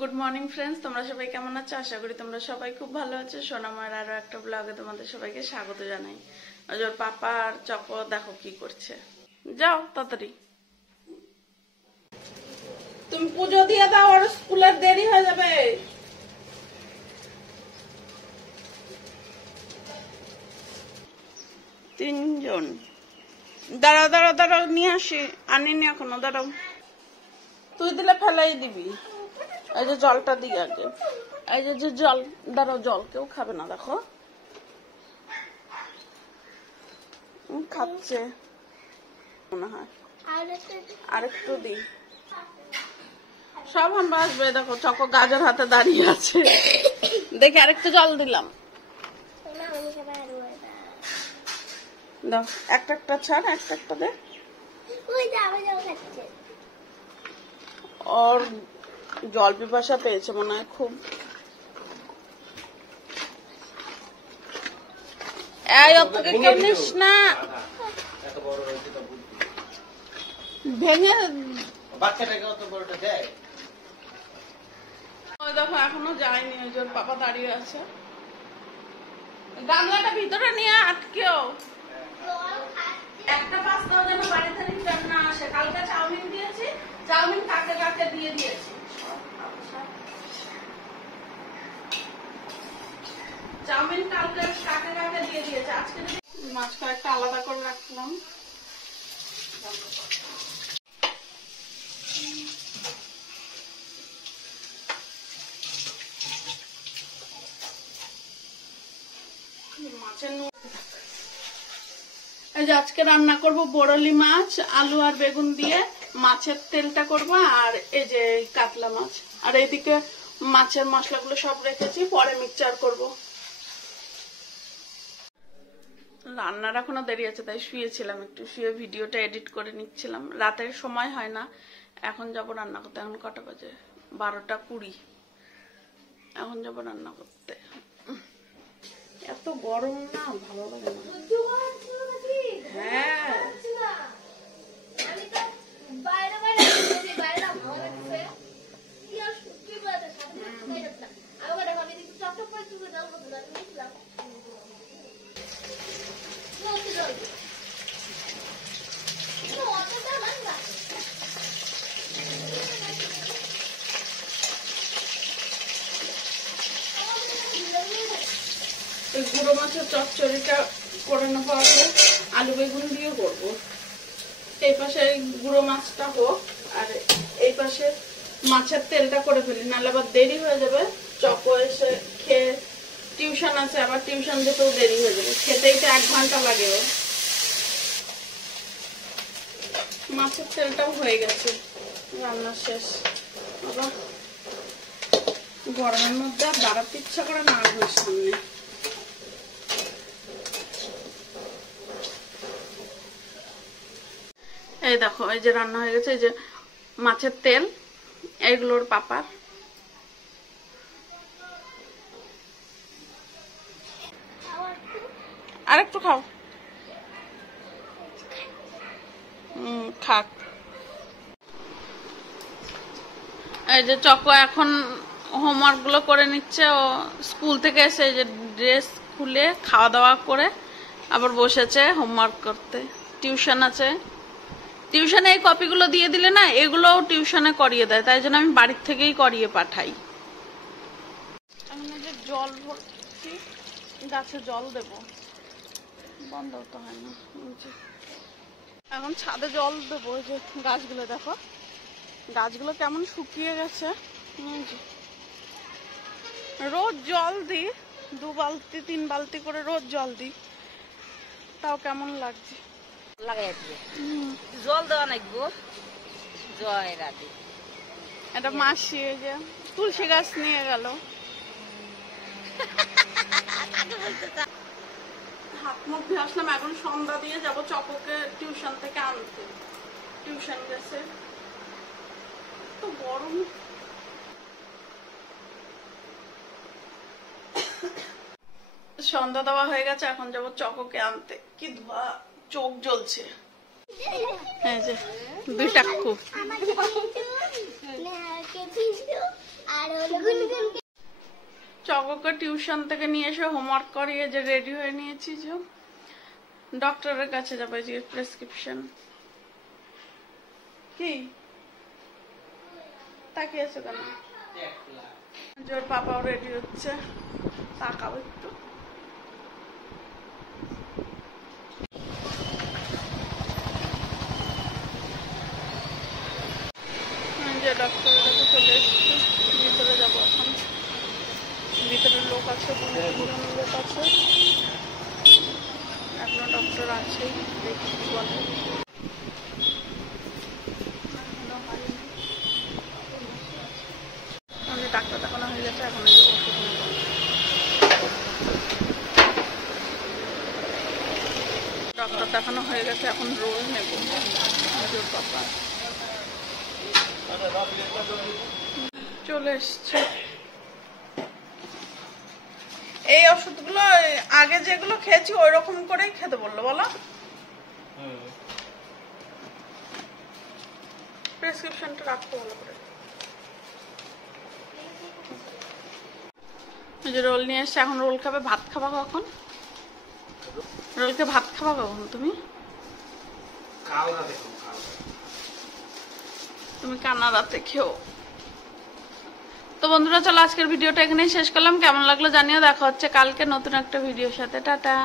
Good morning friends, তোমরা সবাই কেমন আছো? আশা করি তোমরা সবাই খুব ভালো আছো। সোনামার আরো একটা ব্লগে তোমাদের সবাইকে স্বাগত জানাই। আজ ওর পাপা আর চকো দেখো কি করছে। যাও তাড়াতাড়ি, তুমি পুজো দিয়ে দাও, আর স্কুলের দেরি হয়ে যাবে। তিনজন দাঁড়াও দাঁড়াও দাঁড়াও, নিয়ে আসি, আনিনি এখনো, দাঁড়াও। তুই দিলে ফেলাই দিবি। এই যে জলটা দিই আগে, এই যে জল, দাঁড়াও, জল কেউ খাবে না দেখো, খাচ্ছে মনে হয়, আরেকটু দিই। সব আমরা আসবে, দেখো চকো গাজর হাতে দাঁড়িয়ে আছে, দেখি আরেকটু জল দিলাম। দাও, একটা একটা ছাড়, একটা একটা দে। ওর জল পিপাসা পেয়েছে মনে হয় খুব। এই অতকে কেউ নিস না, ভেঙে দেখো এখনো যায়নি। ওই যে পাপা দাঁড়িয়ে আছে, গামলাটা ভিতরে নিয়ে আটকেও। একটা পাস্তাও যেন বাড়িতে রিটার্ন না আসে। কালকে চাউমিন দিয়েছি, চাউমিন কাকে কাকে দিয়ে দিয়েছি, চাউমিন কালকে কাকে কাকে দিয়ে দিয়েছে। আজকে মাছ কয়েকটা আলাদা করে রাখলাম। মাছের এই যে আজকে রান্না করব বড়লি মাছ, আলু আর বেগুন দিয়ে মাছের তেলটা করব, আর এই যে কাতলা মাছ। আর এইদিকে মাছের মশলাগুলো সব রেখেছি, পরে মিক্সচার করব। রান্নার এখনো দেরি আছে, তাই শুয়েছিলাম, একটু শুয়ে ভিডিওটা এডিট করে নিচ্ছিলাম। রাতের সময় হয় না। এখন যাবো রান্না করতে। এখন কটা বাজে? 12:20। এখন যাবো রান্না করতে। এত গরম না, ভালো লাগে না। হ্যাঁ গুঁড়ো মাছের চচ্চড়িটা করে নেবো আগে, আলু বেগুন দিয়ে করবো। এই পাশে গুঁড়ো মাছটা হোক, আর এই পাশে মাছের তেলটা করে ফেলি, নাহলে আবার দেরি হয়ে যাবে। চকো এসে খেয়ে টিউশন আছে, আবার টিউশন যেতেও দেরি হয়ে যাবে। খেতেই তো 1 ঘন্টা লাগে। মাছের তেলটাও হয়ে গেছে, রান্না শেষ। আবার গরমের মধ্যে আর বাড়াতে ইচ্ছা করে না আগুনের সামনে। এই দেখো, এই যে রান্না হয়ে গেছে। এই যে মাছের তেল, এইগুলোর পাপার। আরেকটু খাও, খাক। এই যে চকো এখন হোমওয়ার্ক গুলো করে নিচ্ছে। ও স্কুল থেকে এসে এই যে ড্রেস খুলে খাওয়া দাওয়া করে আবার বসেছে হোমওয়ার্ক করতে। টিউশন আছে, টিউশনে এই কপিগুলো দিয়ে দিলে না, এগুলোও টিউশনে করিয়ে দেয়, তাই জন্য আমি বাড়ির থেকেই করিয়ে পাঠাই। আমি যে জল ভরছি, গাছে জল দেব, বন্ধ তো হয় না। এখন ছাদে জল দেবো। যে গাছগুলো দেখো, গাছগুলো কেমন শুকিয়ে গেছে। রোজ জল দিই, 2 বালতি 3 বালতি করে রোজ জল দিই, তাও কেমন লাগছে। জল দেওয়া নাকবো। জয় রাধে। এটা মাসি এই যে তুলসী গাছ নিয়ে গেল। হাত মুখ ধুয়ে আসলাম, এখন সন্ধ্যা দিয়ে যাবো চকোকে টিউশন থেকে আনতে। টিউশন গেছে, তো গরম। সন্ধ্যা দেওয়া হয়ে গেছে, এখন যাবো চকোকে আনতে। কি ধোয়া, চোখ জ্বলছে। এই যে 2 টাক্কু। আর চককে টিউশন থেকে নিয়ে এসে হোমওয়ার্ক করিয়ে যে রেডি হয়ে নিয়েছি, যে ডক্টরের কাছে যাবে, যে প্রেসক্রিপশন কি তাকিয়ে আছে কেন? ওর পাপাও রেডি হচ্ছে, তাকাও একটু। যে ডক্টরের কাছে চলে এসেছি, ভিতরে যাবো এখন। ভিতরে লোক আছে, লোক আছে এখনো, ডক্টর আছেই, দেখি কি বলে। ডাক্তার দেখানো হয়ে গেছে, এখন ওষুধ নেব। ডাক্তার দেখানো হয়ে গেছে, এখন রোল নেব। পাপা চলে এসছে। এই ওষুধগুলো আগে যেগুলো খেয়েছি ওই রকম করেই খেতে বললো, বলো। প্রেসক্রিপশনটা রাখতে ভালো করে। যে রোল নিয়ে এসছে, এখন রোল খাবে। ভাত খাবা কখন? রোলকে ভাত খাবা কখন তুমি? তুমি কানা রাতে খেও। তো বন্ধুরা, চলো আজকের ভিডিওটা এখানেই শেষ করলাম। কেমন লাগলো জানিও। দেখা হচ্ছে কালকে নতুন একটা ভিডিওর সাথে। টাটা।